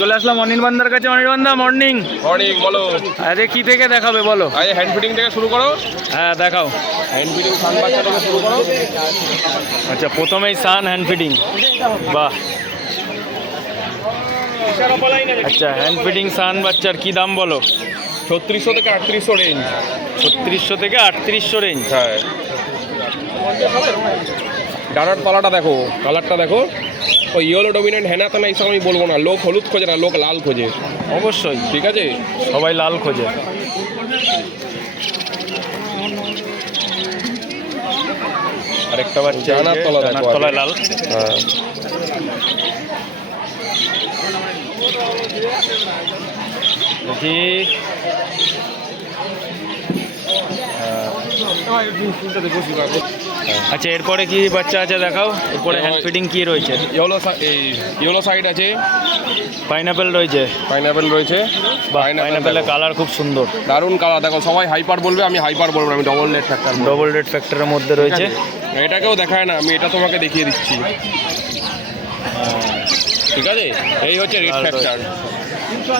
চলে আসলাম অনির্বাণদার কাছে। অনির্বাণদা morning. Morning, বলো। আরে কি থেকে দেখাবে বলো? আরে হ্যান্ড ফিটিং থেকে শুরু করো। হ্যাঁ দেখাও। হ্যান্ড ফিটিং সান বাচ্চা থেকে শুরু করো। আচ্ছা প্রথমেই সান হ্যান্ড ফিটিং। বাহ। আচ্ছা হ্যান্ড ফিটিং সান বাচ্চার কি দাম বলো? 3600 থেকে 3800 রেঞ্জ। 3600 থেকে 3800 রেঞ্জ। হ্যাঁ, ডানার তলাটা দেখো, কালারটা দেখো। ওই ইয়েলো ডমিনেন্ট হ্যানা তো না, এইসব আমি বলবো না। লোক হলুদ খোঁজে না, লোক লাল খোঁজে। অবশ্যই, ঠিক আছে, সবাই লাল খোঁজে। আরেকটা বাচ্চা ডানার তলা দেখো, তলায় লাল। হ্যাঁ দেখি। আচ্ছা এরপরে কি বাচ্চা আছে দেখাও। এরপরে হ্যান্ড ফিটিং কি রয়েছে? ইয়েলো সাইড আছে, পাইনাপেল রয়েছে। পাইনাপেল রয়েছে। পাইনাপেলের কালার খুব সুন্দর, দারুণ কালার দেখো। সবাই হাইপার বলবে, আমি হাইপার বলবো না, আমি double red factor. Double red ফ্যাক্টরের মধ্যে রয়েছে। এটাকেও দেখায় না, আমি এটা তোমাকে দেখিয়ে দিচ্ছি। ঠিক আছে, এই হচ্ছে রেড ফ্যাক্টর।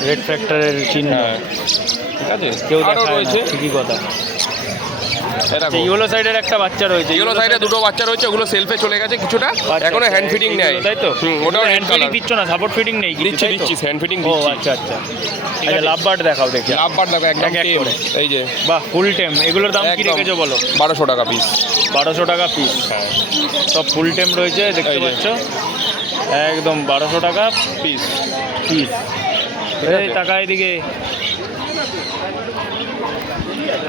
রেড ফ্যাক্টরের চিহ্ন। ঠিক আছে, কেউ আরও দেখায় রয়েছে। না, ঠিকই কথা। ইয়েলো সাইডের একটা বাচ্চা রয়েছে। ইয়েলো সাইডে দুটো বাচ্চা রয়েছে, ওগুলো সেলফে চলে গেছে কিছুটা, এখনো হ্যান্ড ফিটিং নেই, তাই তো? ওটাও হ্যান্ড ফিটিং দিচ্ছ না, সাপোর্ট ফিটিং নেই? দিচ্ছি হ্যান্ড ফিটিং ও দিচ্ছি। আচ্ছা আচ্ছা। আচ্ছা লাভ বার্ড দেখাও দেখি। লাভ বার্ড দেখো, একদম এক টেম। করে। এই যে বাহ, ফুল টেম। এগুলোর দাম কি রেখেছো বলো? 1200 টাকা পিস। 1200 টাকা পিস। হ্যাঁ, সব ফুল টেম রয়েছে, দেখতে এই যে। পাচ্ছ। একদম 1200 টাকা পিস। পিস। এই টাকা এদিকে।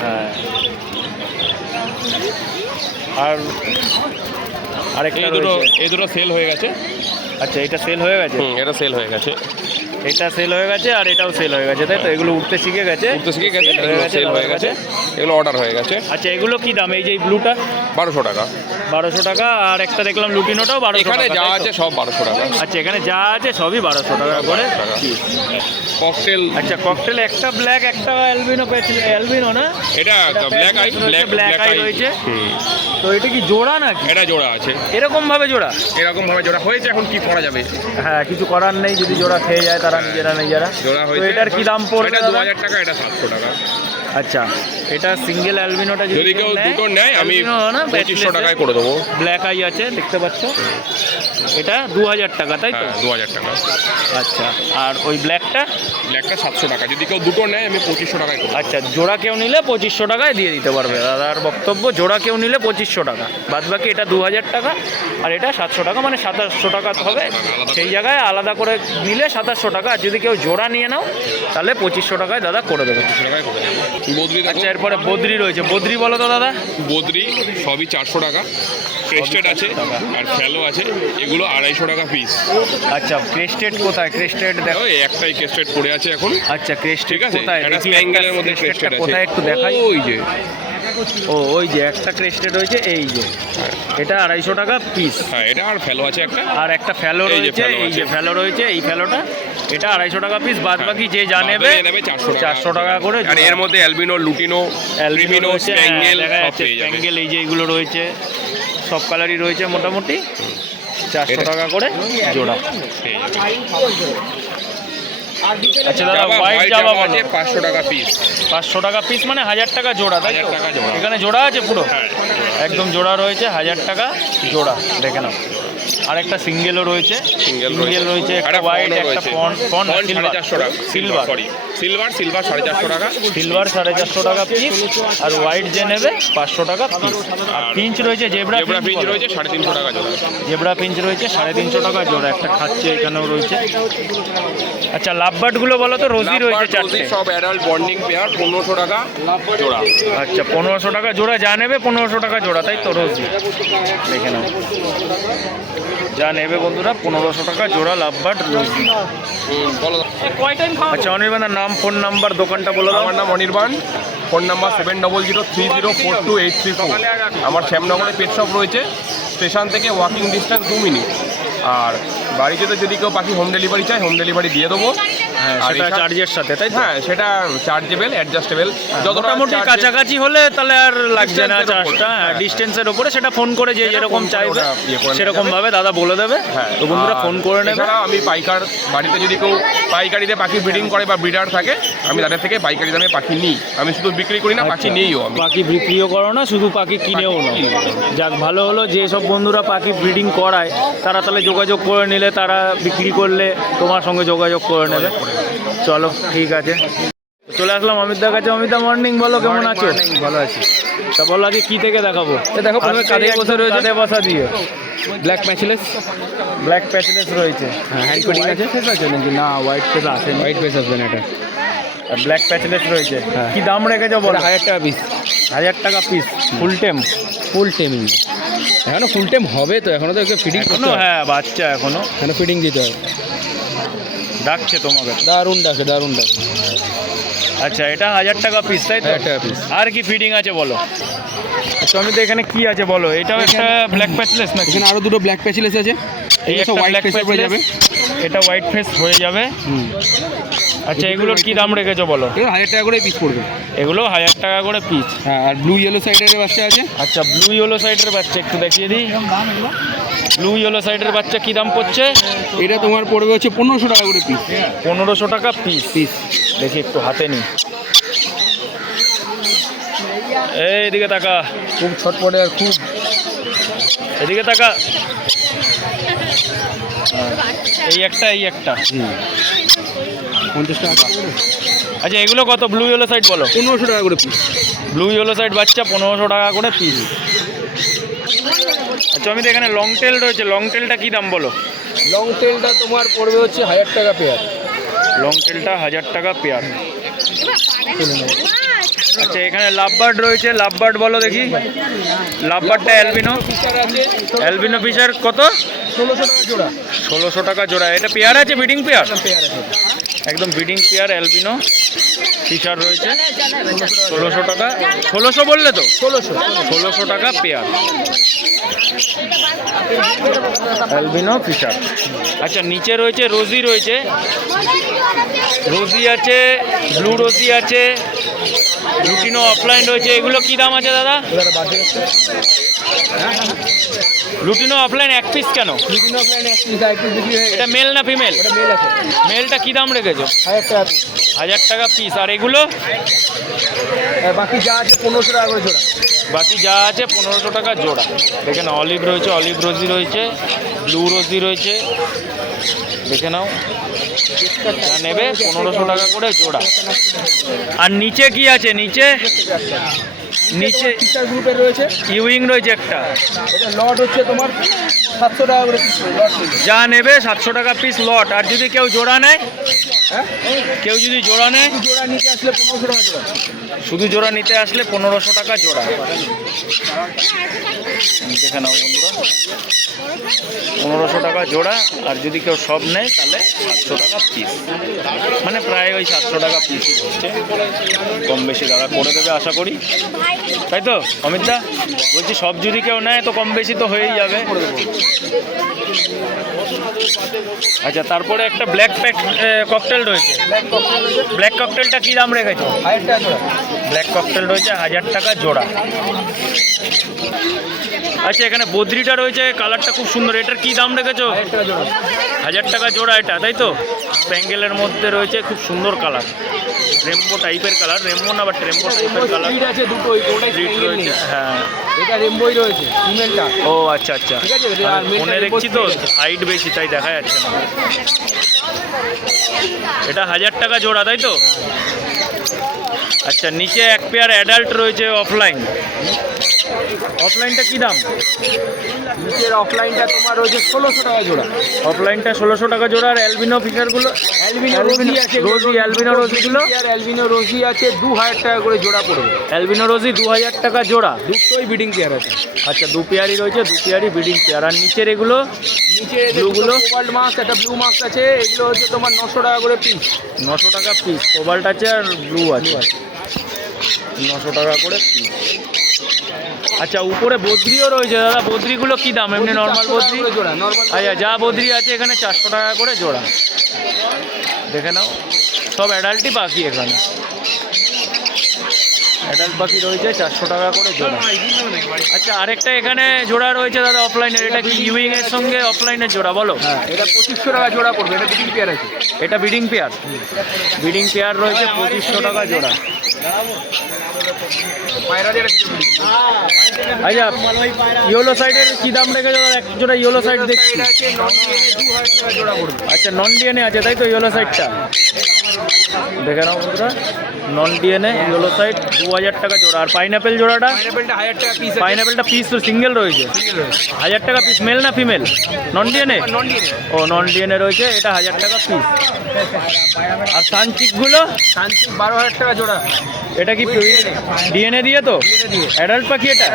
হ্যাঁ। আর আরেকটা রয়েছে। এই দুটো সেল হয়ে গেছে। আচ্ছা এটা সেল হয়ে গেছে। এটা সেল হয়ে গেছে। এটা সেল হয়ে গেছে আর এটাও সেল হয়ে গেছে, তাই তো? এগুলো উঠতে শিখে গেছে, উঠতে শিখে গেছে, সেল হয়ে গেছে, এগুলো অর্ডার হয়ে গেছে। আচ্ছা এগুলো কি দাম? এই যে এই ব্লুটা 1200 টাকা। 1200 টাকা। আর একটা দেখলাম লুটিনোটাও 1200 টাকা। এখানে যা আছে সব 1200 টাকা। আচ্ছা এখানে যা আছে সবই 1200 টাকা করে। ককটেল। আচ্ছা ককটেল, একটা ব্ল্যাক একটা অ্যালবিনো পেয়েছিল। অ্যালবিনো না, এটা ব্ল্যাক আই। ব্ল্যাক আই রয়েছে। তো এটা কি জোড়া নাকি? এটা জোড়া আছে, এরকম ভাবে জোড়া? এরকম ভাবে জোড়া হয়েছে, এখন কি করা যাবে? হ্যাঁ কিছু করার নেই, যদি জোড়া খেয়ে যায় তারা নিজেরা। জোড়া তো হয়েছে। এটার কি দাম পড়বে? এটা 2000 টাকা, এটা 700 টাকা। আচ্ছা এটা সিঙ্গেল অ্যালবিনোটা যদি কেউ দুটো নেয় আমি 2500 টাকায় করে দেবো। ব্ল্যাক আই আছে, দেখতে পাচ্ছ। এটা 2000 টাকা, তাই তো? 2000 টাকা। আচ্ছা আর ওই ব্ল্যাকটা? ব্ল্যাকটা 700 টাকা। যদি কেউ দুটো নেয় আমি 2500 টাকায় করে দেবো। আচ্ছা জোড়া কেউ নিলে 2500 টাকায় দিয়ে দিতে পারবে। দাদার বক্তব্য জোড়া কেউ নিলে 2500 টাকা, বাদ বাকি এটা 2000 টাকা আর এটা 700 টাকা, মানে 2700 টাকা হবে। সেই জায়গায় আলাদা করে নিলে 2700 টাকা। আর যদি কেউ জোড়া নিয়ে নাও তাহলে 2500 টাকায় দাদা করে দেবে। 2500 টাকায় করে দেবো। বদ্রি দেখো। আচ্ছা এরপরে বদ্রি রয়েছে। বদ্রি বলো তো দাদা। বদ্রি সবই 400 টাকা। ক্রেস্টেড আছে আর ফ্যালো আছে, এগুলো 250 টাকা পিস। আচ্ছা ক্রেস্টেড কোথায়? ক্রেস্টেড দেখো, ওই একটাই ক্রেস্টেড পড়ে আছে এখন। আচ্ছা ক্রেস্টেড ঠিক আছে, কোথায়? একটা স্প্যাঙ্গেলের মধ্যে ক্রেস্টেড আছে। কোথায় একটু দেখাই। ওই যে, ও ওই যে একটা ক্রেস্টেড রয়েছে, এই যে এটা 250 টাকা পিস। হ্যাঁ এটা, আর ফ্যালো আছে একটা। আর একটা ফ্যালো রয়েছে, এই যে ফ্যালো রয়েছে, এই ফ্যালোটা এটা 250 টাকা পিস। বাদ বাকি যে যা নেবে 400 টাকা করে। আর এর মধ্যে অ্যালবিনো, লুটিনো, ক্রিমিনো, স্প্যাঙ্গেল সব পেয়ে যাবে। স্প্যাঙ্গেল এই যে এইগুলো রয়েছে, সব কালারই রয়েছে মোটামুটি। 400 টাকা করে জোড়া। আচ্ছা দাদা হোয়াইট জামা আছে 500 টাকা পিস। 500 টাকা পিস মানে 1000 টাকা জোড়া, তাই তো? 1000 টাকা জোড়া। এখানে জোড়া আছে পুরো? একদম জোড়া রয়েছে, 1000 টাকা জোড়া। দেখে নাও। আর একটা সিঙ্গেলও রয়েছে। সিঙ্গেল রয়েছে, একটা হোয়াইট, একটা ফন 450 টাকা। সিলভার, সরি সিলভার 450 টাকা। সিলভার 450 টাকা পিস। আর হোয়াইট যে নেবে 500 টাকা পিস। আর পিঞ্চ রয়েছে, জেব্রা পিঞ্চ রয়েছে 350 টাকা জোড়া। জেব্রা পিঞ্চ রয়েছে 350 টাকা জোড়া। একটা খাচ্ছে, এখানেও রয়েছে। আচ্ছা লাভবার্ডগুলো বলো তো। রোজি রয়েছে 4টে, সব অ্যাডাল্ট বন্ডিং পেয়ার 1500 টাকা জোড়া। আচ্ছা 1500 টাকা জোড়া। যা নেবে 1500 টাকা জোড়া, তাই তো? রোজি দেখে নাও, যা নেবে বন্ধুরা 1500 টাকা জোড়া লাভবার্ড রোজি। আচ্ছা অনির্বাণের নাম, ফোন নাম্বার, দোকানটা বলে দাও। আমার নাম অনির্বাণ, ফোন নাম্বার 7003042834। আমার শ্যামনগরে পেট শপ রয়েছে, স্টেশন থেকে ওয়াকিং ডিস্টেন্স 2 মিনিট। আর বাড়িতে তো যদি কেউ পাখি হোম ডেলিভারি চায় হোম ডেলিভারি দিয়ে দেবো। হ্যাঁ, আর সেটা চার্জের সাথে, তাই তো? হ্যাঁ, সেটা চার্জেবল, অ্যাডজাস্টেবল, যতটা মোটামুটি কাছাকাছি হলে তাহলে আর লাগছে না Distance-এর উপর। চার্জটা। হ্যাঁ। ডিস্টেন্সের উপরে সেটা ফোন করে যে যেরকম ফোন করে চাইবে ওটা ইয়ে করে নেওয়া সেরকম যাবে। ভাবে দাদা বলে দেবে। হ্যাঁ, তো বন্ধুরা আর ফোন করে নেবে। এছাড়াও আমি পাইকার, বাড়িতে যদি কেউ পাইকারিতে পাখি ব্রিডিং করে বা ব্রিডার থাকে, আমি তাদের থেকে পাইকারি দামে পাখি নিই। আমি শুধু বিক্রি করি না, পাখি নিইও আমি। পাখি বিক্রিও করো না, শুধু পাখি কিনেও না। যাক, ভালো হলো যে সব বন্ধুরা পাখি ব্রিডিং করায় তারা তাহলে যোগাযোগ করে নিলে, তারা বিক্রি করলে তোমার সঙ্গে যোগাযোগ করে নেবে। চলো ঠিক আছে, চলে আসলাম অমিতদার কাছে। অমিতদা মর্নিং, বলো কেমন আছো? ভালো আছি। তা বলো আগে কি থেকে দেখাবো? দেখো প্রথমে কাঁধে বসে রয়েছে কাঁধে বসা দিয়ে ব্ল্যাক ম্যাচিলেস। ব্ল্যাক প্যাচলেস রয়েছে। হ্যাঁ, হ্যান্ড কোডিং আছে। ফেস আছে নাকি? না, হোয়াইট ফেস আছে। হোয়াইট ফেস আসবে না এটা। ব্ল্যাক প্যাচলেস রয়েছে। হ্যাঁ। কি দাম রেখেছো বলো? 1000 টাকা পিস। 1000 টাকা পিস। ফুল টেম? ফুল টেমিং। এখনো ফুল টেম হবে তো, এখনো তো ফিডিং করতে এখনো? হবে। হ্যাঁ, বাচ্চা এখনো। এখনো ফিডিং দিতে হবে। ডাকছে তোমাকে? দারুণ ডাকে, দারুণ ডাকে। আচ্ছা, এটা 1000 টাকা পিস, তাই তো? 1000 টাকা পিস। আর কি ফিডিং আছে বলো? আচ্ছা, আমি তো এখানে কি আছে বলো? এটাও একটা ব্ল্যাক প্যাচলেস নাকি? এখানে আরো দুটো ব্ল্যাক প্যাচিলেস আছে। এই এই একটা সব হোয়াইট ব্ল্যাক ফেসে পড়ে যাবে। এটা হোয়াইট ফেস হয়ে যাবে। আচ্ছা, এগুলোর কি দাম রেখেছো বলো? এগুলো 1000 টাকা করে পিস পড়বে। এগুলো 1000 টাকা করে পিস। হ্যাঁ, আর ব্লু ইয়েলো সাইডের বাচ্চা আছে। আচ্ছা, ব্লু ইয়েলো সাইডের বাচ্চা একটু দেখিয়ে দিই। ব্লু ইয়েলো সাইডের বাচ্চা কি দাম পড়ছে? এটা তোমার পড়বে হচ্ছে 1500 টাকা করে পিস। 1500 টাকা পিস। পিস। দেখি একটু হাতে নিই। এইদিকে তাকা, খুব ছটপটে আর খুব। এদিকে তাকা। এই একটা, এই একটা। 50 টাকা করে। আচ্ছা, এগুলো কত? ব্লু ইয়েলো সাইড বলো। 1500 টাকা করে পিস। ব্লু ইয়েলো সাইড বাচ্চা 1500 টাকা করে পিস। আচ্ছা, আমি তো এখানে লং টেল রয়েছে। লং টেলটা কি দাম বলো? লং টেলটা তোমার পড়বে হচ্ছে 1000 টাকা পেয়ার। লং টেলটা 1000 টাকা পেয়ার। আচ্ছা, এখানে লাভবার্ড রয়েছে। লাভবার্ড বলো দেখি। লাভবার্ডটা অ্যালবিনো। ফিচার আছে অ্যালবিনো ফিশার কত? 1600 টাকা জোড়া। 1600 টাকা জোড়া। এটা পেয়ার আছে, বিডিং পেয়ার? পেয়ার আছে। একদম বিডিং পেয়ার অ্যালবিনো ফিশার রয়েছে। 1600 টাকা। 1600 বললে তো? 1600 টাকা পেয়ার অ্যালবিনো ফিশার। আচ্ছা, নিচে রয়েছে রোজি রয়েছে। রোজি আছে, ব্লু রোজি আছে, লুটিনো অফলাইন রয়েছে। এগুলো কি দাম আছে দাদা? লুটিনো অফলাইন এক পিস কেন? বিভিন্ন প্ল্যানে বিক্রি হয়ে এটা মেল না ফিমেল? এটা মেল আছে। মেলটা কি দাম রেখেছো? 1000 টাকা পিস। 1000 টাকা পিস। আর এগুলো আর বাকি যা আছে 1500 টাকা করে জোড়া। বাকি যা আছে 1500 টাকা জোড়া। দেখে নাও, অলিভ রয়েছে, অলিভ রোজি রয়েছে, ব্লু রোজি রয়েছে। দেখে নাও, যা নেবে 1500 টাকা করে জোড়া। আর নিচে কি আছে? নিচে নিচে ফিচার গ্রুপের রয়েছে। ইউইং রয়েছে একটা। এটা লট হচ্ছে তোমার 700 টাকা করে পিস। লট যা নেবে 700 টাকা পিস লট। আর যদি কেউ জোড়া নেয়? হ্যাঁ, কেউ যদি জোড়া নেয়? জোড়া নিতে আসলে 1500 টাকা জোড়া। শুধু জোড়া নিতে আসলে 1500 টাকা জোড়া। দেখে নাও বন্ধুরা, 1500 টাকা জোড়া। আর যদি কেউ সব নেয় তাহলে 700 টাকা পিস। মানে প্রায় ওই 700 টাকা পিসই হচ্ছে। কম বেশি দাদা করে দেবে আশা করি, তাই তো অমিতদা? বলছি সব যদি কেউ নেয় তো কম বেশি তো হয়েই যাবে। আচ্ছা, তারপরে একটা ব্ল্যাক ককটেল রয়েছে। ব্ল্যাক ককটেলটা কি দাম রেখেছো? 1000 টাকা জোড়া। ব্ল্যাক ককটেল রয়েছে 1000 টাকা জোড়া। আচ্ছা, এখানে বদ্রিটা রয়েছে, কালারটা খুব সুন্দর। এটার কি দাম রেখেছো? 1000 টাকা জোড়া। 1000 টাকা জোড়া এটা, তাই তো? স্প্যাঙ্গেলের মধ্যে রয়েছে, খুব সুন্দর কালার। রেমবো টাইপের কালার। রেমবো না, বাট রেমবো টাইপের কালার। স্পিড আছে দুটোই, কোনটাই স্ট্রিট স্প্যাঙ্গেল রয়েছে। নেই। হ্যাঁ। এটা রেমবোই রয়েছে ফিমেলটা। ও আচ্ছা আচ্ছা, ঠিক আছে, আর মেলটা ফোনে রেমবো দেখছি তো স্প্যাঙ্গেল। হাইট বেশি, তাই দেখা যাচ্ছে না। এটা 1000 টাকা জোড়া, তাই তো? আচ্ছা, নিচে এক পেয়ার অ্যাডাল্ট রয়েছে অফলাইন। অফলাইনটা কি দাম? নিচের অফলাইনটা তোমার রয়েছে 1600 টাকা জোড়া। অফলাইনটা 1600 টাকা জোড়া। আর অ্যালবিনো ফিশারগুলো? অ্যালবিনো রোজি আছে। রোজি, অ্যালবিনো রোজিগুলো? আর অ্যালবিনো রোজি আছে 2000 টাকা করে জোড়া পড়বে। অ্যালবিনো রোজি 2000 টাকা জোড়া। দুটোই বিডিং পেয়ার আছে। আচ্ছা, দু পেয়ারই রয়েছে, দু পেয়ারই ব্রিডিং পেয়ার। আর নিচের এগুলো নিচে ব্লুগুলো? কোবাল্ট মাস্ক, একটা ব্লু মাস্ক আছে। এগুলো হচ্ছে তোমার 900 টাকা করে পিস। 900 টাকা পিস। কোবাল্ট আছে আর ব্লু আছে। 900 টাকা করে পিস। আচ্ছা উপরে বদ্রিও রয়েছে দাদা, বদ্রিগুলো কি দাম? এমনি নর্মাল বদ্রি? জোড়া নর্মাল। আচ্ছা যা বদ্রি আছে এখানে 400 টাকা করে জোড়া, দেখে নাও। সব অ্যাডাল্টই পাখি এখানে, অ্যাডাল্ট পাখি রয়েছে 400 টাকা করে জোড়া। আচ্ছা আরেকটা এখানে জোড়া রয়েছে দাদা অফলাইনের, এটা কি ইউইং এর সঙ্গে অফলাইনের জোড়া বলো? হ্যাঁ, এটা 2500 টাকা জোড়া পড়বে। এটা ব্রিডিং পেয়ার আছে। এটা ব্রিডিং পেয়ার, ব্রিডিং পেয়ার রয়েছে 2500 টাকা জোড়া। পায়রা দিয়ে কিছু breeding। আচ্ছা ইয়েলো সাইডের কি দাম রেখেছো দাদা? এক জোড়া ইয়েলো সাইড দেখছি। এটা আছে নন ডিএনএ 2000 টাকা জোড়া পড়বে। আচ্ছা নন ডিএনএ আছে তাই তো ইয়েলো সাইডটা? দেখে নাও বন্ধুরা, নন ডিএনএ ইয়েলো সাইড 2000 টাকা জোড়া। আর পাইনাপেল জোড়াটা? পাইনাপেলটা 1000 টাকা পিস আছে। পাইনাপেলটা পিস তো সিঙ্গেল রয়েছে, 1000 টাকা পিস। মেল না female? Non DNA? Non DNA. ও নন ডিএনএ রয়েছে, এটা 1000 টাকা পিস। আর সানচিকগুলো? শান্তি 12000 টাকা জোড়া। এটা কি ডিএনএ দিয়ে তো? অ্যাডাল্ট পাখি এটা?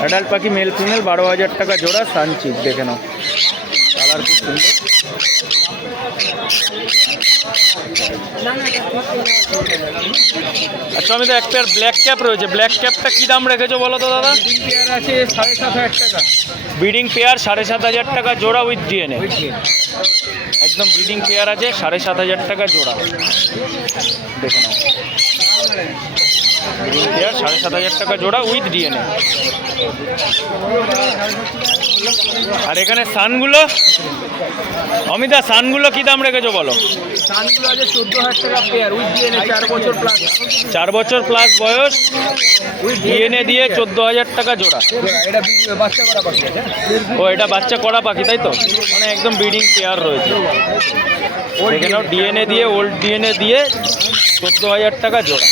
অ্যাডাল্ট পাখি মেল ফিমেল 12000 টাকা জোড়া সানচিক, দেখে নাও। কালার খুব সুন্দর। আচ্ছা আমি তো এক পেয়ার ব্ল্যাক ক্যাপ রয়েছে, ব্ল্যাক ক্যাপটা কি দাম রেখেছো বলো তো দাদা? ব্রিডিং পেয়ার আছে 7500 টাকা। ব্রিডিং পেয়ার 7500 টাকা জোড়া উইথ ডিএনএ, একদম ব্রিডিং পেয়ার আছে 7500 টাকা জোড়া, দেখে নাও। ব্রিডিং পেয়ার 7500 টাকা জোড়া উইথ ডিএনএ। আর এখানে সানগুলো অমিতা, সানগুলো কি দাম রেখেছো বলো? সানগুলো আছে 14000 টাকা পেয়ার উইথ ডিএনএ 4 বছর প্লাস। 4 বছর প্লাস বয়স, ডিএনএ দিয়ে 14000 টাকা জোড়া। এটা বাচ্চা করা পাখি আছে। ও এটা বাচ্চা করা পাখি তাই তো? মানে একদম ব্রিডিং পেয়ার রয়েছে, দেখে নাও। ডিএনএ দিয়ে, ওল্ড ডিএনএ দিয়ে 14000 টাকা জোড়া।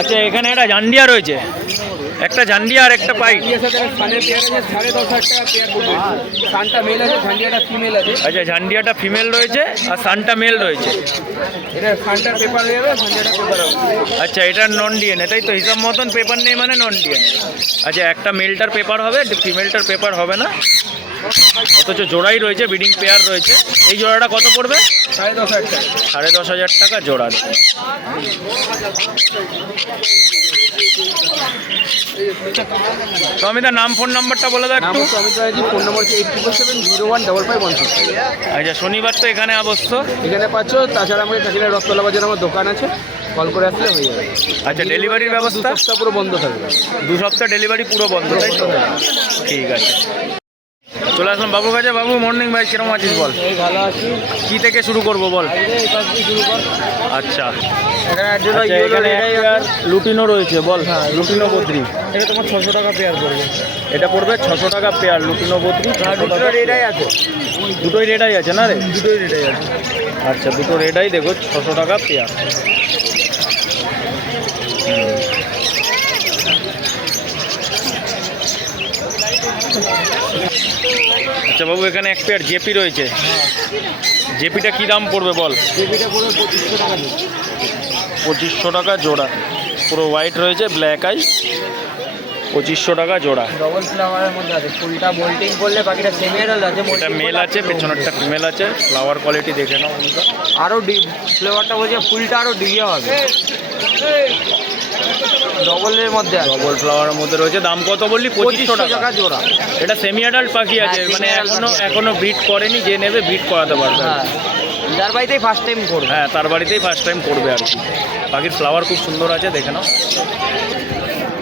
আচ্ছা এখানে একটা জান্ডিয়া রয়েছে, একটা জান্ডিয়া আর একটা পাইট। এর সাথে সানের পেয়ার আছে 10500 টাকা পেয়ার পড়বে। সানটা মেল আছে, ঝান্ডিয়াটা ফিমেল আছে। আচ্ছা ঝান্ডিয়াটা ফিমেল রয়েছে আর সানটা মেল রয়েছে। এটা সানটার পেপার হয়ে যাবে, ঝান্ডিয়াটা পেপার হবে। আচ্ছা এটা নন ডিএনএ তাই তো? হিসাব মতন পেপার নেই মানে নন ডিএনএ। আচ্ছা একটা মেলটার পেপার হবে, ফিমেলটার পেপার হবে না, অথচ জোড়াই রয়েছে, ব্রিডিং পেয়ার রয়েছে। এই জোড়াটা কত পড়বে? 10500 টাকা। 10500 টাকা জোড়া। তো আমি তার নাম ফোন নাম্বারটা বলে দাও একটু। অমিত ব্যানার্জি, ফোন নম্বর হচ্ছে 8777015516। আচ্ছা শনিবার তো এখানে অবশ্য এখানে পাচ্ছ। তাছাড়া আমাদের কাছে রথতলা বাজারে আমার দোকান আছে, কল করে আসলে হয়ে যাবে। আচ্ছা ডেলিভারির ব্যবস্থা? 2 সপ্তাহ পুরো বন্ধ থাকবে। 2 সপ্তাহ ডেলিভারি পুরো বন্ধ তাই তো? ঠিক আছে, চলে আসলাম বাবুর কাছে। বাবু মর্নিং ভাই, কিরকম আছিস বল? এই ভালো আছি। কি থেকে শুরু করব বল? এই কাজ দিয়ে শুরু কর। আচ্ছা এখানে একজন আচ্ছা, এখানে একটা লুটিনো রয়েছে বল। লুটিনো বদ্রি এটা তোমার 600 টাকা পেয়ার পড়বে। এটা পড়বে 600 টাকা পেয়ার, লুটিনো বদ্রি 600 টাকা। এটাই আছে, দুটোই রেডাই আছে না রে? দুটোই এটাই আছে। আচ্ছা দুটো রেডাই দেখো 600 টাকা পেয়ার। আচ্ছা বাবু এখানে এক পেয়ার জেপি রয়েছে, জেপিটা কি দাম পড়বে বল? এটা পুরো 2500 টাকা। 2500 টাকা জোড়া, পুরো হোয়াইট রয়েছে, ব্ল্যাক আই, 2500 টাকা জোড়া। ডবল ফ্লাওয়ারের মধ্যে আছে, ফুলটা বোল্টিং করলে পাখিটা সেমিয়ারাল আছে। এটা মেল আছে, পেছনেরটা ফিমেল আছে। ফ্লাওয়ার কোয়ালিটি দেখে নাও বন্ধুরা। আরও ডিপ ফ্লেভারটা বলছে, ফুলটা আরও ডিগে হবে। ডবলের মধ্যে আছে, ডবল ফ্লাওয়ারের মধ্যে রয়েছে। দাম কত বললি? 2500 টাকা জোড়া। এটা সেমি অ্যাডাল্ট পাখি আছে, হ্যাঁ, মানে semi-adult এখনো ব্রিড করেনি, যে নেবে ব্রিড করাতে পারবে। হ্যাঁ, যার বাড়িতেই ফার্স্ট টাইম করবে। হ্যাঁ তার বাড়িতেই ফার্স্ট টাইম করবে আর কি। পাখির ফ্লাওয়ার খুব সুন্দর আছে, দেখে নাও।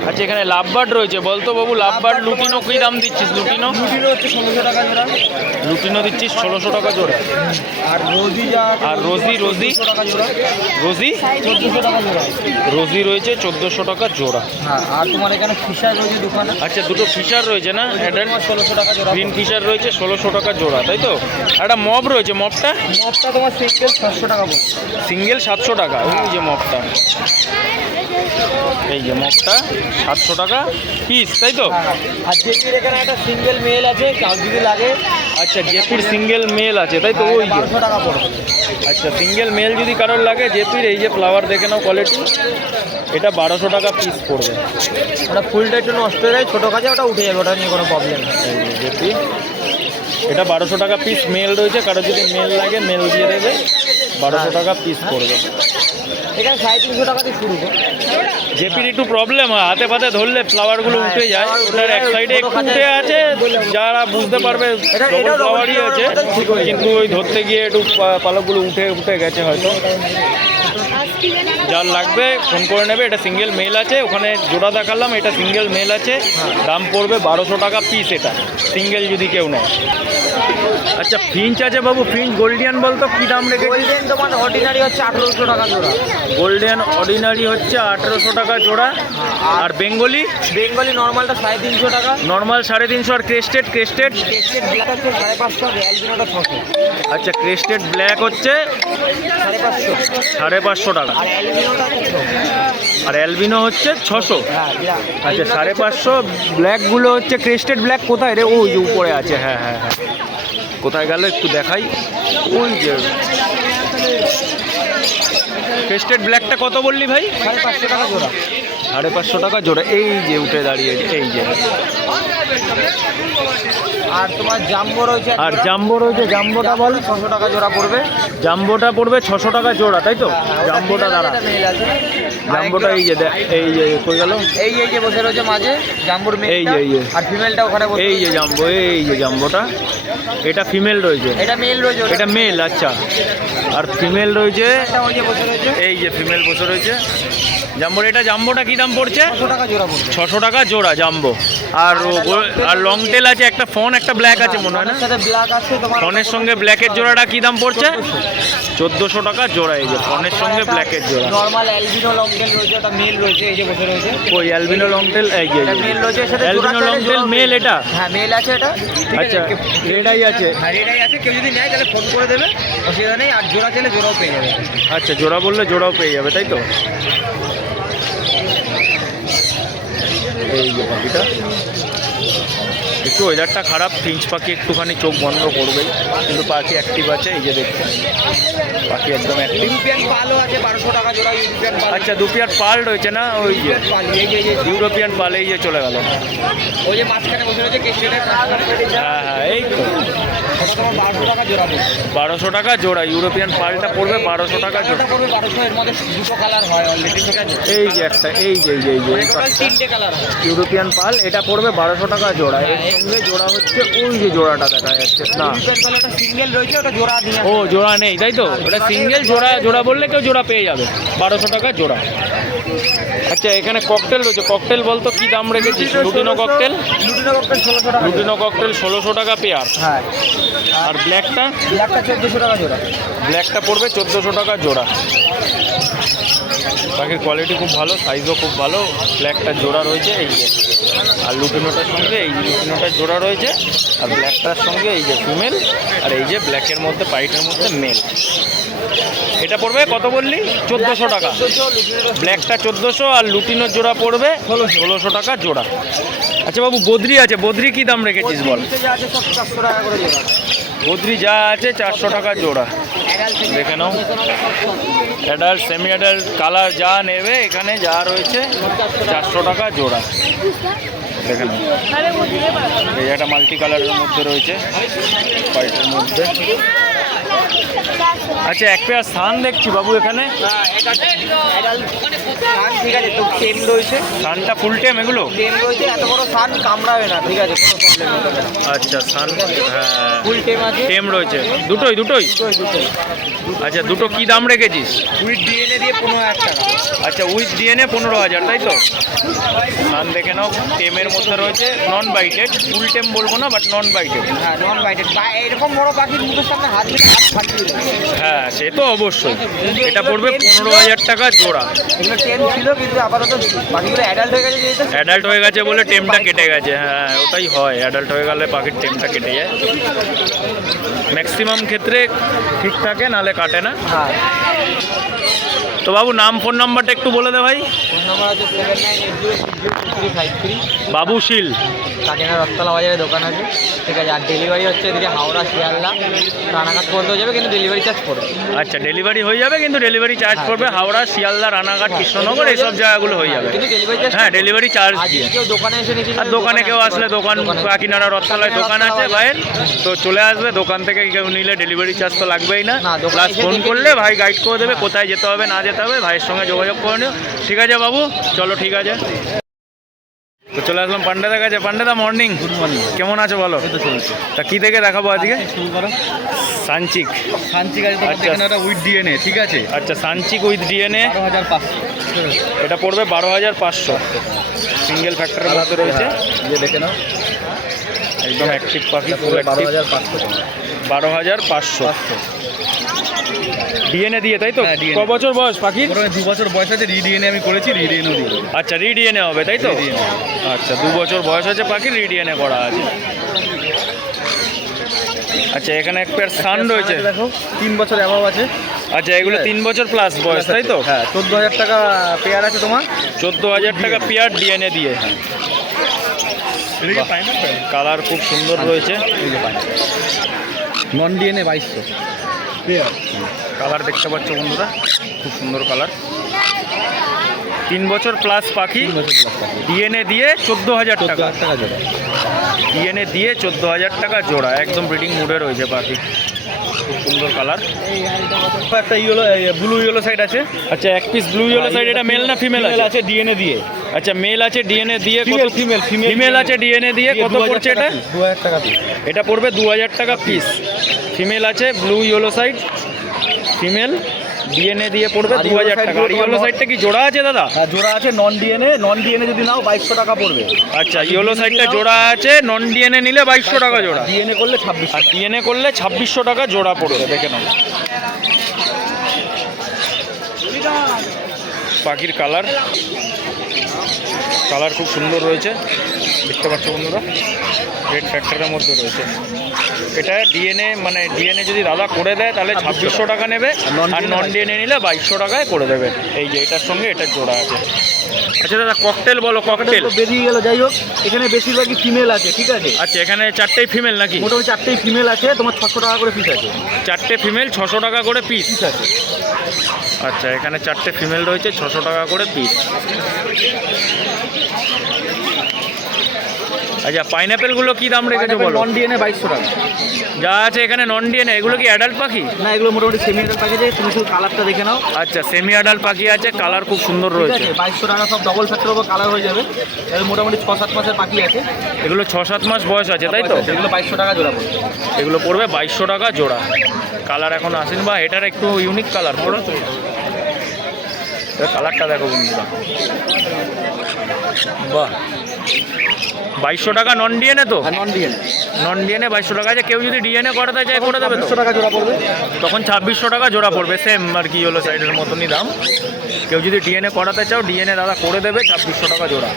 আচ্ছা এখানে লাভবার্ড রয়েছে, বলতো বাবু লাভবার্ড লুটিনো কী দাম দিচ্ছিস? লুটিনো লুটিনো হচ্ছে 1600 টাকা জোড়া। লুটিনো দিচ্ছিস 1600 টাকা জোড়া। আর রোজি যা, আর রোজি? 1400 টাকা জোড়া। রোজি 1400 টাকা জোড়া। রোজি রয়েছে 1400 টাকা জোড়া। হ্যাঁ, আর তোমার এখানে ফিশার রোজি দোকানে। আচ্ছা দুটো ফিশার রয়েছে না অ্যাডাল্ট? 1600 টাকা জোড়া। গ্রিন ফিশার রয়েছে 1600 টাকা জোড়া তাই তো? একটা মব রয়েছে, মবটা? মপটা তোমার সিঙ্গেল 700 টাকা পড়বে। সিঙ্গেল 700 টাকা। এই যে মবটা, এই যে মবটা 700 টাকা পিস তাই তো? হ্যাঁ, আর জেপির এখানে একটা সিঙ্গেল মেল আছে, কাউ যদি লাগে। আচ্ছা জেপির সিঙ্গেল মেল আছে তাই তো? ওই যে 1200 টাকা পড়বে। আচ্ছা সিঙ্গেল মেল যদি কারোর লাগে জেপির, এই যে ফ্লাওয়ার দেখে নাও কোয়ালিটি, এটা 1200 টাকা পিস পড়বে। ওটা ফুলটা একটু নষ্ট হয়ে যায়, ছোটো কাজে ওটা উঠে যাবে, ওটা নিয়ে কোনো প্রবলেম নেই। এই যে জেপি, এটা 1200 টাকা পিস মেল রয়েছে, কারো যদি মেল লাগে মেল দিয়ে দেবে, 1200 টাকা পিস পড়বে। এখানে 350 টাকা দিয়ে শুরু কর। জেপির একটু প্রবলেম হয়, হাতে পাতে ধরলে ফ্লাওয়ারগুলো উঠে যায়, ওটার এক সাইডে একটু উঠে আছে, যারা বুঝতে পারবে ফ্লাওয়ারই আছে, কিন্তু ওই ধরতে গিয়ে একটু পালকগুলো উঠে উঠে গেছে হয়তো। যার লাগবে ফোন করে নেবে। এটা সিঙ্গেল মেল আছে, ওখানে জোড়া দেখালাম, এটা সিঙ্গেল মেল আছে, দাম পড়বে 1200 টাকা পিস, এটা সিঙ্গেল যদি কেউ নেয়। আচ্ছা ফিঞ্চ আছে বাবু, ফিঞ্চ গোল্ডিয়ান বলতো কী দাম রেখে? গোল্ডেন তোমার অর্ডিনারি হচ্ছে 1800 টাকা জোড়া। গোল্ডেন অর্ডিনারি হচ্ছে 1800 টাকা জোড়া। আর বেঙ্গলি? বেঙ্গলি নর্মালটা 350 টাকা। নর্মাল 350, আর ক্রেস্টেড? ক্রেস্টেড ক্রেস্টেড ব্ল্যাক হচ্ছে 550, অ্যালবিনোটা 600। আচ্ছা ক্রেস্টেড ব্ল্যাক হচ্ছে 550 টাকা, আর অ্যালবিনোটা 600। আর অ্যালবিনো হচ্ছে 600। হ্যাঁ আচ্ছা 550। ব্ল্যাকগুলো হচ্ছে ক্রেস্টেড ব্ল্যাক কোথায় রে? ওই যে উপরে আছে, হ্যাঁ হ্যাঁ হ্যাঁ, কোথায় গেল একটু দেখাই, ওই যে ক্রেস্টেড ব্ল্যাকটা কত বললি ভাই? 550 টাকা জোড়া। 550 টাকা জোড়া, এই যে উঠে দাঁড়িয়েছে, এই যে। আর তোমার জাম্বো রয়েছে, আর জাম্বো রয়েছে, জাম্বোটা বল। 600 টাকা জোড়া পড়বে। জাম্বোটা পড়বে 600 টাকা জোড়া, তাই তো? জাম্বোটা দাঁড়া, মেল আছে। জাম্বোটা এই যে এই যে কই গেল, এই যে বসে রয়েছে মাঝে জাম্বোর মেল। এই যে এই যে, আর ফিমেলটা ওখানে বসে। এই যে জাম্বো, এই যে জাম্বোটা, এটা ফিমেল রয়েছে, এটা মেল রয়েছে। এটা মেল। আচ্ছা আর ফিমেল রয়েছে, এটা ওই যে বসে রয়েছে। এই যে ফিমেল বসে রয়েছে জাম্বোর। এটা জাম্বোটা কি দাম পড়ছে? 600 টাকা জোড়া পড়বে। 600 টাকা জোড়া জাম্বো। আর আর লং টেল আছে একটা, ফোন একটা ব্ল্যাক আছে মনে হয় না? সাথে ব্ল্যাক আছে তোমার। ফোনের সঙ্গে ব্ল্যাকের জোড়াটা কি দাম পড়ছে? 1400 টাকা জোড়া, এই যে ফোনের সঙ্গে ব্ল্যাকের জোড়া। নরমাল অ্যালবিনো লং টেল রয়েছে, এটা মেল রয়েছে, এই যে বসে রয়েছে। ওই অ্যালবিনো লং টেল, এই যে এটা মেল রয়েছে, সাথে অ্যালবিনো লং টেল মেল এটা। হ্যাঁ মেল আছে এটা। ঠিক আছে, আচ্ছা এটাই আছে। হ্যাঁ এটাই আছে, কেউ যদি নেয় তাহলে ফোন করে দেবে, অসুবিধা নেই। আর জোড়া চাইলে জোড়াও পেয়ে যাবে। আচ্ছা জোড়া বললে জোড়াও পেয়ে যাবে, তাই তো? এই যে পাখিটা একটু ওয়েদারটা খারাপ, ফিঞ্চ পাখি একটুখানি চোখ বন্ধ করবেই, কিন্তু পাখি অ্যাক্টিভ আছে, এই যে দেখছেন পাখি একদম অ্যাক্টিভ। ইউরোপিয়ান পালও আছে 1200 টাকা জোড়া। ইউরোপিয়ান পাল। আচ্ছা দুপিয়ার পাল রয়েছে না? ওই যে পাল, এই যে ইউরোপিয়ান পাল, এই যে চলে গেল। ওই যে মাঝখানে বসে রয়েছে কেস্টেডের। হ্যাঁ হ্যাঁ এই তো, ওটা তোমার 1200 টাকা জোড়া পড়বে। 1200 টাকা জোড়া। ইউরোপিয়ান পালটা পড়বে 1200 টাকা জোড়া। ওটা পড়বে 1200। এর মধ্যে দুটো কালার হয় অলরেডি, ঠিক আছে? এই যে একটা, এই যে এই যে এই যে এই টোটাল পাখিটা, 3টে কালার হয়। ইউরোপিয়ান পাল, এটা পড়বে 1200 টাকা জোড়া। এর সঙ্গে জোড়া হচ্ছে ওই যে জোড়াটা দেখা যাচ্ছে না? ইউরোপিয়ান পাল ওটা সিঙ্গেল রয়েছে, ওটা জোড়া দিয়ে। ও জোড়া নেই, তাই তো? ওটা সিঙ্গেল। জোড়া জোড়া বললে কেউ জোড়া পেয়ে যাবে, 1200 টাকা জোড়া। আচ্ছা এখানে ককটেল রয়েছে, ককটেল বলতো কি দাম রেখেছিস? Lutino cocktail? লুটিনো ককটেল 1600 টাকা। লুটিনো ককটেল 1600 টাকা পেয়ার। হ্যাঁ। আর ব্ল্যাকটা? ব্ল্যাকটা 1400 টাকা জোড়া। ব্ল্যাকটা পড়বে 1400 টাকা জোড়া। পাখির কোয়ালিটি খুব ভালো, সাইজও খুব ভালো। ব্ল্যাকটার জোড়া রয়েছে এই যে, আর লুটিনোটার সঙ্গে এই যে লুটিনোটার জোড়া রয়েছে, আর ব্ল্যাকটার সঙ্গে এই যে ফিমেল, আর এই যে ব্ল্যাকের মধ্যে পাইটের মধ্যে মেল। এটা পড়বে কত বললি? 1400 টাকা। ব্ল্যাকটা 1400, আর লুটিনোর জোড়া পড়বে 1600 টাকা জোড়া। আচ্ছা বাবু বদ্রি আছে, বদ্রি কি দাম রেখেছিস বল? নিচে যা আছে সব 400 টাকা করে জোড়া। বদ্রি যা আছে 400 টাকা জোড়া। দেখে নাও, অ্যাডাল্ট সেমি অ্যাডাল্ট কালার যা নেবে এখানে যা রয়েছে 400 টাকা জোড়া। দেখে নাও, এই একটা মাল্টি কালারের মধ্যে রয়েছে, হোয়াইটের মধ্যে। আচ্ছা এক পেয়ার সান দেখছি বাবু এখানে। হ্যাঁ এটা অ্যাডাল্ট সান, ঠিক আছে? তো টেম রয়েছে। সানটা ফুল টেম? এগুলো টেম রয়েছে, এত বড় সান কামড়াবে না, ঠিক আছে? কোনো প্রবলেম হবে না। আচ্ছা সান, হ্যাঁ ফুল টেম আছে। টেম রয়েছে দুটোই? দুটোই দুটোই। আচ্ছা দুটো কি দাম রেখেছিস? উইথ ডিএনএ দিয়ে 15,000 টাকা। আচ্ছা উইথ ডিএনএ 15,000, তাই তো? সান দেখে নাও, টেমের মধ্যে রয়েছে, নন বাইটেড, ফুল টেম বলবো না বাট নন বাইটেড। হ্যাঁ নন বাইটেড। বা এরকম বড় পাখির মুখের সামনে হাত দিলে হাত ফাটিয়ে দেবে। হ্যাঁ সে তো অবশ্যই। এটা পড়বে 15,000 টাকা জোড়া। এগুলো টেম ছিল, কিন্তু আপাতত পাখিগুলো অ্যাডাল্ট হয়ে গেছে যেহেতু। অ্যাডাল্ট হয়ে গেছে বলে টেমটা কেটে গেছে। হ্যাঁ ওটাই হয়, অ্যাডাল্ট হয়ে গেলে পাখির টেমটা কেটে যায়। ম্যাক্সিমাম ক্ষেত্রে ঠিক থাকে, নালে কাটে না। হ্যাঁ। তো বাবু নাম ফোন নাম্বারটা একটু বলে দে ভাই। ফোন নাম্বার আছে 79806353। বাবু শীল, কাকিনাড়া রথতলা বাজারে দোকান আছে, ঠিক আছে? আর ডেলিভারি হচ্ছে এদিকে হাওড়া, শিয়ালদা, রানাঘাট পর্যন্ত যাবে, কিন্তু ডেলিভারি চার্জ পড়বে। আচ্ছা ডেলিভারি হয়ে যাবে, কিন্তু ডেলিভারি চার্জ পড়বে হাওড়া, শিয়ালদা, রানাঘাট, কৃষ্ণনগর এইসব জায়গাগুলো হয়ে যাবে। কিন্তু ডেলিভারি চার্জ হ্যাঁ ডেলিভারি চার্জ আর দিয়ে। যদি কেউ দোকানে এসে নিতে আর দোকানে কেউ আসলে দোকান কাকিনাড়া রথতলায় দোকান আছে ভাইয়ের, তো চলে আসবে। দোকান থেকে কেউ নিলে ডেলিভারি চার্জ তো লাগবেই না, না, দোকানে প্লাস এসে ফোন দেখে করলে নিলে। ভাই গাইড করে দেবে কোথায় যেতে হবে না যেতে হবে, ভাইয়ের সঙ্গে যোগাযোগ করে নিও। ঠিক আছে বাবু, চলো ঠিক আছে। তো চলে আসলাম পান্ডাদার কাছে। পান্ডাদা মর্নিং। Good morning. কেমন আছো বলো? তো চলছে। তা কি থেকে দেখাবো আজকে? শুরু করো। সানচিক। শান্তি গাড়ি তোমার আচ্ছা। এখানে একটা উইথ ডিএনএ, ঠিক আছে? আচ্ছা সানচিক উইথ ডিএনএ, 12,500। এটা পড়বে 12,500। সিঙ্গেল ফ্যাক্টরের মধ্যে রয়েছে, ইয়ে দেখে নাও, একদম অ্যাক্টিভ পাখি, ফুল অ্যাক্টিভ। 12,500 টাকা। 12,500 ডিএনএ দিয়ে, তাই তো? হ্যাঁ, DNA ক বছর বয়স পাখির? মোটামুটি 2 বছর বয়স আছে, রিডিএনএ আমি করেছি, রিডিএনও দিয়ে দেবো। আচ্ছা রিডিএনএ হবে, তাই তো? Re-DNA। আচ্ছা 2 বছর বয়স আছে পাখির, রিডিএনএ করা আছে। আচ্ছা এখানে এক পেয়ার সান রয়েছে। দেখো 3 বছর অ্যাভাব আছে। আচ্ছা এগুলো 3 বছর প্লাস বয়স, তাই তো? হ্যাঁ, 14,000 টাকা পেয়ার আছে তোমার। 14,000 টাকা পেয়ার ডিএনএ দিয়ে। কালার খুব সুন্দর রয়েছে, নন ডিএনএ 2200 পেয়ার। কালার দেখতে পাচ্ছ বন্ধুরা, খুব সুন্দর কালার। 3 বছর প্লাস পাখি, 3 বছর প্লাস টাকা। ডিএনএ দিয়ে 14,000 টাকা। 14,000 টাকা জোড়া। ডিএনএ দিয়ে 14,000 টাকা জোড়া, একদম ব্রিডিং মুডে রয়েছে পাখি, খুব সুন্দর কালার। একটা ইয়েলো, ব্লু ইয়েলো সাইড আছে। আচ্ছা এক পিস ব্লু ইয়েলো সাইড, এটা মেল না ফিমেল আছে? আছে ডিএনএ দিয়ে। আচ্ছা মেল আছে ডিএনএ দিয়ে, কত? Female, female, female। ফিমেল আছে ডিএনএ দিয়ে, কত 2000 পড়ছে টাকা এটা? piece, 2000 টাকা পিস। এটা পড়বে 2,000 টাকা পিস। ফিমেল আছে blue yellow side, female DNA দিয়ে পড়বে আর 2,000 yellow টাকা। side আর ইয়েলো সাইডটা কি জোড়া আছে দাদা? আর জোড়া আছে নন ডিএনএ। নন ডিএনএ যদি নাও 2200 টাকা পড়বে। আচ্ছা ইয়েলো সাইডটা জোড়া আছে, নন ডিএনএ নিলে 2200 টাকা জোড়া, ডিএনএ করলে 2600। আর ডিএনএ করলে 2600 টাকা জোড়া পড়বে। দেখে নাও পাখির কালার, কালার খুব সুন্দর রয়েছে, দেখতে পাচ্ছ বন্ধুরা, রেড ফ্যাক্টরের মধ্যে রয়েছে। এটা ডিএনএ, মানে ডিএনএ যদি দাদা করে দেয় তাহলে 2600 টাকা নেবে, আর নন ডিএনএ নিলে 2200 টাকায় করে দেবে। এই যে এটার সঙ্গে এটার জোড়া আছে। আচ্ছা দাদা ককটেল বলো, ককটেল। তো বেরিয়ে গেল, যাই হোক এখানে বেশিরভাগই ফিমেল আছে, ঠিক আছে? আচ্ছা এখানে 4টেই ফিমেল নাকি? মোটামুটি 4টেই ফিমেল আছে, তোমার 600 টাকা করে পিস আছে। 4টে ফিমেল 600 টাকা করে পিস। পিস আছে। আচ্ছা এখানে 4টে ফিমেল রয়েছে, 600 টাকা করে পিস। আচ্ছা পাইনাপেলগুলো কি দাম রেখেছো বলো? নন ডিএনএ 2200 টাকা। যা আছে এখানে নন ডিএনএ, এগুলো কি অ্যাডাল্ট পাখি? না, এগুলো মোটামুটি সেমি অ্যাডাল্ট প্যাকেজে। তুমি শুধু কালারটা দেখে নাও। আচ্ছা সেমি অ্যাডাল্ট পাখি আছে, কালার খুব সুন্দর ঠিক রয়েছে। আছে, 2200 টাকা সব ডবল ফ্যাক্টর ওপর কালার হয়ে যাবে। এর মোটামুটি 6-7 মাসের পাখি আছে। এগুলো 6-7 মাস বয়স আছে, তাই তো? এগুলো 2200 টাকা জোড়া পড়বে। এগুলো পড়বে 2200 টাকা জোড়া। কালার এখন আসেন, বা এটার একটু ইউনিক কালার পুরো। কালারটা দেখো বন্ধুরা, বাহ। 2200 টাকা নন ডিএনএ তো? আর নন ডিএনএ নন ডিএনএ 2200 টাকা আছে। কেউ যদি ডিএনএ করাতে চায় করে দেবে তো? 2600 টাকা জোড়া পড়বে। তখন 2600 টাকা জোড়া পড়বে, সেম আর কি হলো সাইডের মতনই দাম। কেউ যদি ডিএনএ করাতে চাও ডিএনএ দাদা করে দেবে, 2600 টাকা জোড়া।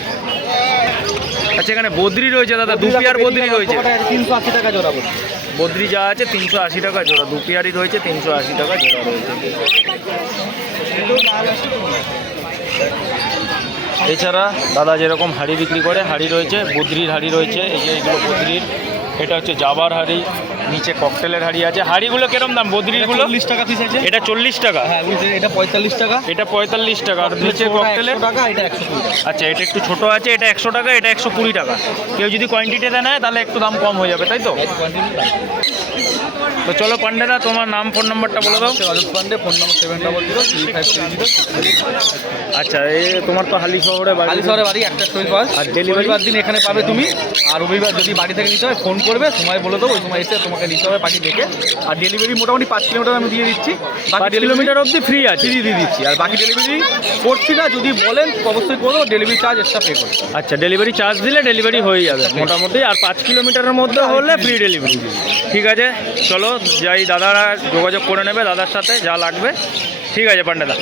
আচ্ছা এখানে বদ্রি রয়েছে দাদা, 2 পেয়ার বদ্রি রয়েছে। 380 টাকা জোড়া পড়বে। বদ্রি যা আছে 380 টাকা জোড়া, 2 পেয়ারই রয়েছে, 380 টাকা জোড়া রয়েছে। এছাড়া দাদা যেরকম হাড়ি বিক্রি করে, হাড়ি রয়েছে, বদ্রির হাড়ি রয়েছে। এই যে এইগুলো বদ্রির, এটা হচ্ছে জাবার হাড়ি, নিচে ককটেলের হাড়ি আছে। হাড়িগুলো কিরম দাম বদ্রিগুলো? 40 টাকা পিস আছে। এটা 40 টাকা, হ্যাঁ বুঝলে, এটা 45 টাকা। এটা 45 টাকা, আর নিচে ককটেলের। 100 টাকা, এটা 120 টাকা। আচ্ছা এটা একটু ছোট আছে, এটা 100 টাকা, এটা 120 টাকা। কেউ যদি কোয়ান্টিটিতে নেয় তাহলে একটু দাম কম হয়ে যাবে, তাই তো? তো চলো পান্ডেদা, তোমার নাম ফোন নাম্বারটা বলে দাও। রাজত পান্ডে, ফোন নম্বর 7003530। আচ্ছা এই তোমার তো হালি শহরে বাড়ি। খালি শহরে বাড়ি, একটা শনিবার। আর delivery? শনিবার দিন এখানে পাবে তুমি। আর রবিবার যদি বাড়ি থেকে নিতে হয় ফোন করবে, সময় বলে দেবো, ওই সময় এসে তোমাকে নিতে হবে পাখি দেখে। আর ডেলিভারি মোটামুটি 5 কিলোমিটার আমি দিয়ে দিচ্ছি। 5 কিলোমিটার অবধি ফ্রি আছে? ফ্রি দিয়ে দিচ্ছি। আর বাকি ডেলিভারি করছি না, যদি বলেন অবশ্যই করবো, ডেলিভারি চার্জ এক্সট্রা পে করবো। আচ্ছা ডেলিভারি চার্জ দিলে ডেলিভারি হয়ে যাবে মোটামুটি। আর 5 কিলোমিটারের মধ্যে হলে ফ্রি ডেলিভারি। ঠিক আছে চলো যাই, দাদারা যোগাযোগ করে নেবে দাদার সাথে যা লাগবে। ঠিক আছে পান্ডেদা।